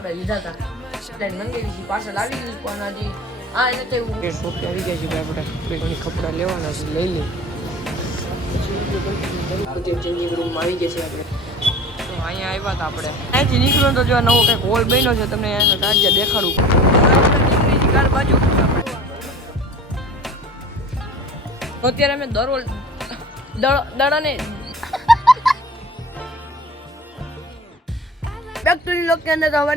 આપણે લીધા હતા. એટલે મંગાવી આવી ગયું પણ હજી એને કે આવી ગયા છે ભાઈ આપણે? બે ઘણી કપડાં લેવાના છે લઈ લઈ ચેન્જિંગ રૂમમાં આવી ગયા છે આપણે. તો અહીંયા આવ્યા હતા આપણે. અહીંથી નીકળ્યો તો જો નવો કંઈક હોલ બન્યો છે તમને એનો રાજ્ય દેખાડું. બાજુ અત્યારે અમે દરોલ દડાને બેક ટુ લોક કે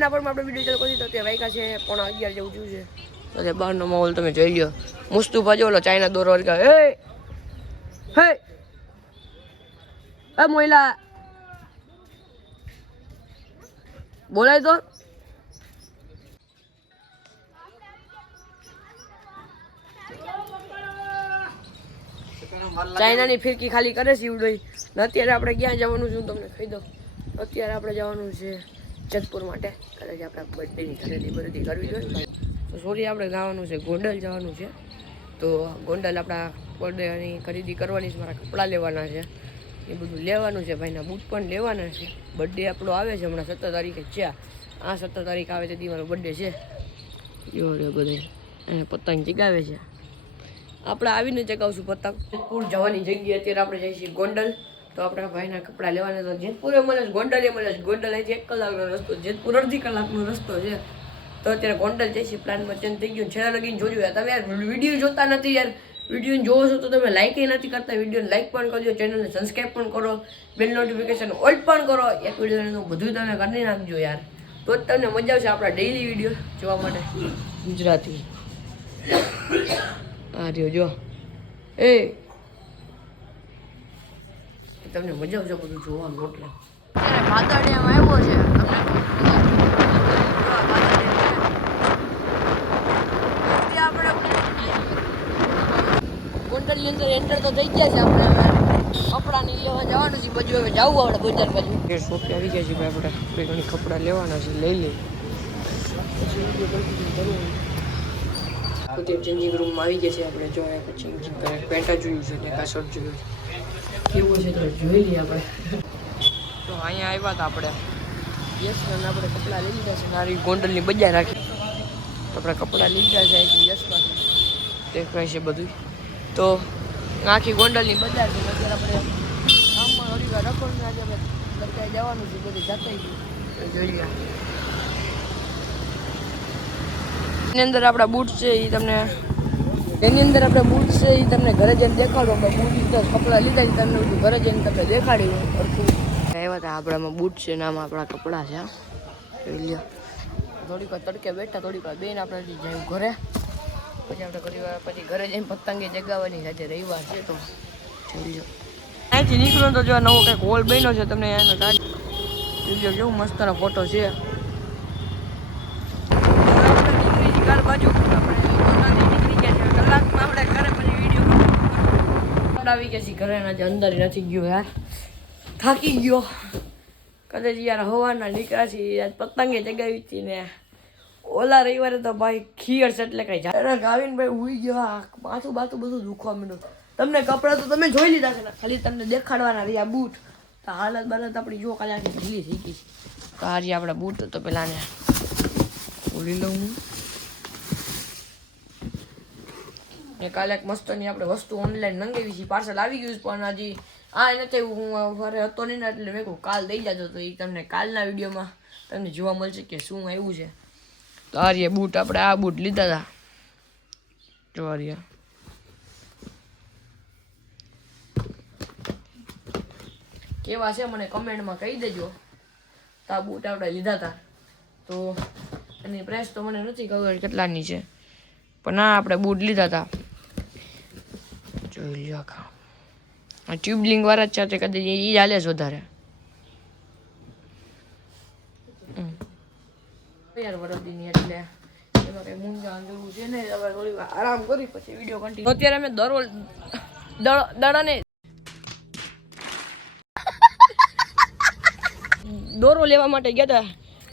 પણ આપણે વીડિયો ચાલુ કરી તો તે વાયકા છે, પોણા અગિયાર જેવું જોયું છે. તે બહારનો માહોલ તમે જોઈ લ્યો. મુસ્તુફા જો ઓલો ચાઇના દોરો હે! હે! એ મોયલા. બોલાય તો. ચાઇનાની ફિરકી ખાલી કરે છે એવું અત્યારે આપણે ક્યાં જવાનું છે તમને કહી દઉં. અત્યારે આપણે જવાનું છે. જેતપુર માટે. કદાચ આપણે બર્થડેની ખરીદી બધી કરવી જોઈએ. તો સોરી આપણે જવાનું છે, ગોંડલ જવાનું છે. તો ગોંડલ આપણા બર્થડેની ખરીદી કરવાની છે, મારા કપડાં લેવાના છે. એ બધું લેવાનું છે, ભાઈના બૂટ પણ લેવાના છે. બર્થડે આપણો આવે છે, હમણાં સત્તર તારીખે છે. આ સત્તર તારીખ આવે તેથી મારો બર્થડે છે. જો બધે. એને પતંગ ચગાવે છે. આપણે આવીને ચગાવશું પતંગ. પૂર જવાની જગ્યાએ અત્યારે આપણે છીએ ગોંડલ. તો આપણા ભાઈના કપડાં લેવાના તો જેતપુરે મળે છે ગોંડલે મળે છે ગોંડલ. અહીંથી એક કલાકનો રસ્તો જેતપુર અડધી કલાકનો રસ્તો છે. તો અત્યારે ગોંડલ જઈશ પ્લાનમાં ચેન્જ થઈ ગયું. છેલ્લા લગીને જોજો યાર. તમે યાર વીડિયો જોતા નથી યાર. વીડિયો જોવો છો તો તમે લાઈક નથી કરતા. વીડિયો લાઇક પણ કરજો. ચેનલને સબસ્ક્રાઈબ પણ કરો. બેલ નોટિફિકેશન ઓલ પણ કરો. એક વીડિયો બધું તમે કરી નાખજો યાર. તો જ તમને મજા આવશે આપણા ડેઈલી વીડિયો જોવા માટે. ગુજરાતી. આ રહ્યો, જો. એ તમને મજા આવશે બધું જોવાનું એટલે અત્યારે પાતળિયામાં આવ્યો છે. ગોંડલની અંદર એન્ટર તો થઈ ગયા છે આપણે હવે. કપડાની લેવા જવાનું છે. બાજુ હવે જવું આપણે બજાર બાજુ એ શોપે આવી ગયા છે ભાઈ આપણે બે ઘણી કપડાં લેવાના છે લઈ લઈ પછી ચેન્જિંગ રૂમમાં આવી ગયા છે આપણે. જો એક ચેન્જિંગ કરે પેન્ટા જોયું છે ને કા શર્ટ જોયું છે. કેવું છે તો જોઈ લઈએ આપણે. તો અહીંયા આવ્યા હતા આપણે. યસ અને આપણે કપડાં લઈ લીધા છે. નારી ગોંડલની બજાર રાખી. આપણે કપડાં લીધા છે યસમાં દેખાય છે બધું તો આખી ગોંડલની બજાર છે. અત્યારે આપણે ગામમાં હરિવાર વાર રખડને આજે આપણે સરકારે જવાનું છે. બધું જતા જોઈ લઈએ એની અંદર આપણા બૂટ છે એ તમને એની અંદર આપણે બૂટ છે એ તમને ઘરે જઈને દેખાડો આપણે બૂટ તો કપડાં લીધા છે તમને બધું ઘરે જઈને તમને દેખાડ્યું અડધું આવ્યા હતા આપણામાં બૂટ છે નામ આપણા કપડાં છે થોડીક વાર તડકે બેઠા થોડીક વાર બેન આપણે જાય ઘરે. પછી આપણે ઘણી વાર પછી ઘરે જઈને પતંગે જગાવવાની સાથે રવિવાર છે તો. જોઈ લો અહીંથી નીકળો તો જો નવો કંઈક હોલ બન્યો છે તમને એનો તાજ. જોઈ કેવું મસ્તનો ફોટો છે. આપણે નીકળી ઘર બાજુ આપણે પોતાની નીકળી ગયા છે આપણે ઘરે પછી વીડિયો ઘરે અંદર નથી ગયો યાર. થાકી ગયો. કદાચ યાર હવાના નીકળ્યા છીએ, યાર પતંગે જગાવી હતી ને. ઓલા રવિવારે તો ભાઈ ખીયર છે એટલે કઈ જાય ગાવીને ભાઈ ઉઈ ગયો માથું બાથું બધું દુખવા માંડ્યું. તમને કપડાં તો તમે જોઈ લીધા છે ને? ખાલી તમને દેખાડવાના રહ્યા બૂટ. તો હાલત બાલત આપણી જો કાલે ઢીલી થઈ ગઈ. તો આજે આપણા બૂટ તો પેલા ને ખોલી લઉં હું. ને કાલે એક મસ્તની આપણે વસ્તુ ઓનલાઈન મંગાવી છે પાર્સલ આવી ગયું પણ હજી આ એને તે હું ઘરે હતો નહીં ને એટલે મેં કહું કાલ દઈ જાજો તો એ તમને કાલના વિડીયોમાં તમને જોવા મળશે કે શું આવ્યું છે. તો આ રહ્યા બૂટ, આપણે આ બૂટ લીધા હતા જો આ રહ્યા કેવા છે મને કમેન્ટમાં કહી દેજો. તો આ બૂટ આપણે લીધા હતા તો એની પ્રાઇસ તો મને નથી ખબર કેટલાની છે. પણ આ આપણે બૂટ લીધા હતા જોઈ લ્યો આખા. આ ટ્યુબલિંગ વાળા જ છે કદાચ એ ચાલે છે વધારે. એટલે આરામ કરી પછી વીડિયો કન્ટિન્યુ અત્યારે અમે દરોલ દડાને દોરો લેવા માટે ગયા હતા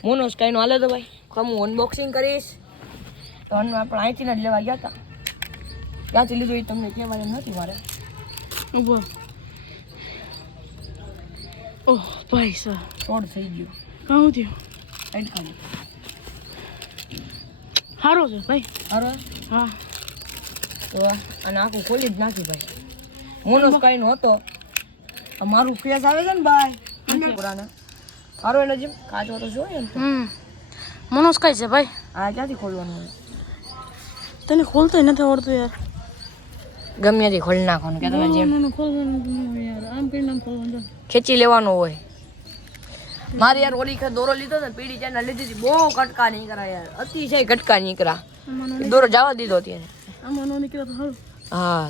મોનો સ્કાયનો હાલે તો ભાઈ. હું અનબોક્સિંગ કરીશ. તો આપણે અહીંથી જ લેવા ગયા હતા ક્યાંથી લીધું એ તમને કહેવાનું નથી મારે. ઊભો. ઓહ ભાઈ સર ફ્રોડ થઈ ગયો. કાં થયું સાઈડ ખાલી સારો છે ભાઈ. સારો હા. તો અને આખું ખોલી જ નાખી ભાઈ. મોનો કઈ નો હતો મારું ફેસ આવે છે ને ભાઈ પુરાના સારો એનો જેમ કાચો તો જોઈએ એમ હમ. મનોજ કઈ છે ભાઈ? આ ક્યાંથી ખોલવાનું તને ખોલતો નથી આવડતું યાર. ગમે તે ખોલી નાખવાનું કે તમે જેમ ખેંચી લેવાનું હોય. મારે યાર ઓલી વખત દોરો લીધો ને પીડી ચાના લીધી હતી. બહુ કટકા નીકળ્યા યાર. અતિશય કટકા નીકળ્યા. દોરો જવા દીધો અત્યારે આમાં નો નીકળે તો સારું હા.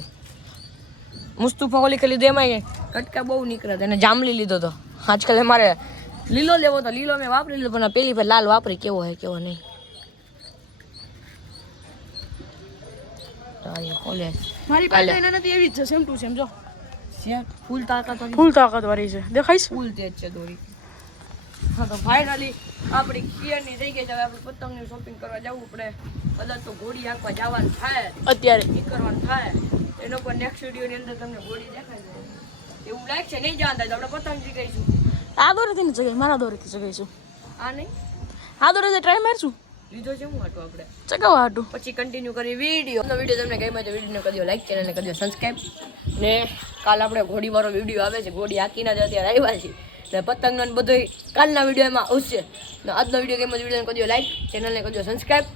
મુસ્તુફા ઓલી લીધો એમાં કટકા બહુ નીકળ્યા હતા. એને જાંબલી લીધો તો આજકાલ મારે લીલો લેવો તો લીલો મેં વાપરી લીધો પણ પેલી ફેર લાલ વાપરી. કેવો હે કેવો નહીં. ખોલે. મારી પાસે એના નથી એવી જ છે સેમ ટુ સેમ જો. ફૂલ તાકાત વાળી. ફૂલ તાકાત વાળી છે? દેખાઈશ ફૂલ તેજ છે દોરી. હા તો ફાઇનલી આપણી ક્લિયરની થઈ ગઈ છે. હવે આપણે પતંગની શોપિંગ કરવા જવું પડે. કદાચ તો ઘોડી આંકવા જવાનું થાય. અત્યારે. ઈ કરવાનું થાય. એનો પર નેક્સ્ટ વિડીયોની અંદર તમને ઘોડી દેખાય છે. એવું છે નહીં જાણતા તો આપણે પતંગ શીખીશું આ દોરેથી નથી જગાઈ મારા દોરેથી જગાઈશું આ નહીં? આ દોરેથી ટ્રાય મારશું? લીધો છે હું આટો આપણે? ચગાવવા આટો પછી કન્ટિન્યુ કરી વીડિયો તો વીડિયો તમને ગમ્યો તો વિડીયોને કરી દો લાઈક ચેનલને કરી દો સબસ્ક્રાઈબ ને કાલ આપણે ઘોડીવાળો વીડિયો આવે છે ઘોડી આકીના જ અત્યારે આવ્યા છે ને પતંગનો ને બધું કાલના વિડીયોમાં આવશે. ને આજનો વીડિયો ગમ્યો તો વિડીયોને કરી દો લાઈક ચેનલને કરી દો સબસ્ક્રાઈબ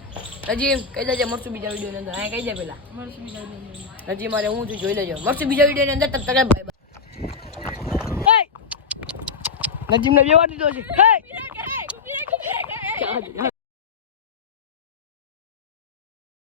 હજી કહી દેજે મળશું બીજા વિડીયોની અંદર. અહીંયા કહી દે પેલા. હજી મારે હું છું જોઈ લેજો. મળશું બીજા વિડીયોની અંદર તબ તક ભાઈ નજીમને બેવા દીધો છે.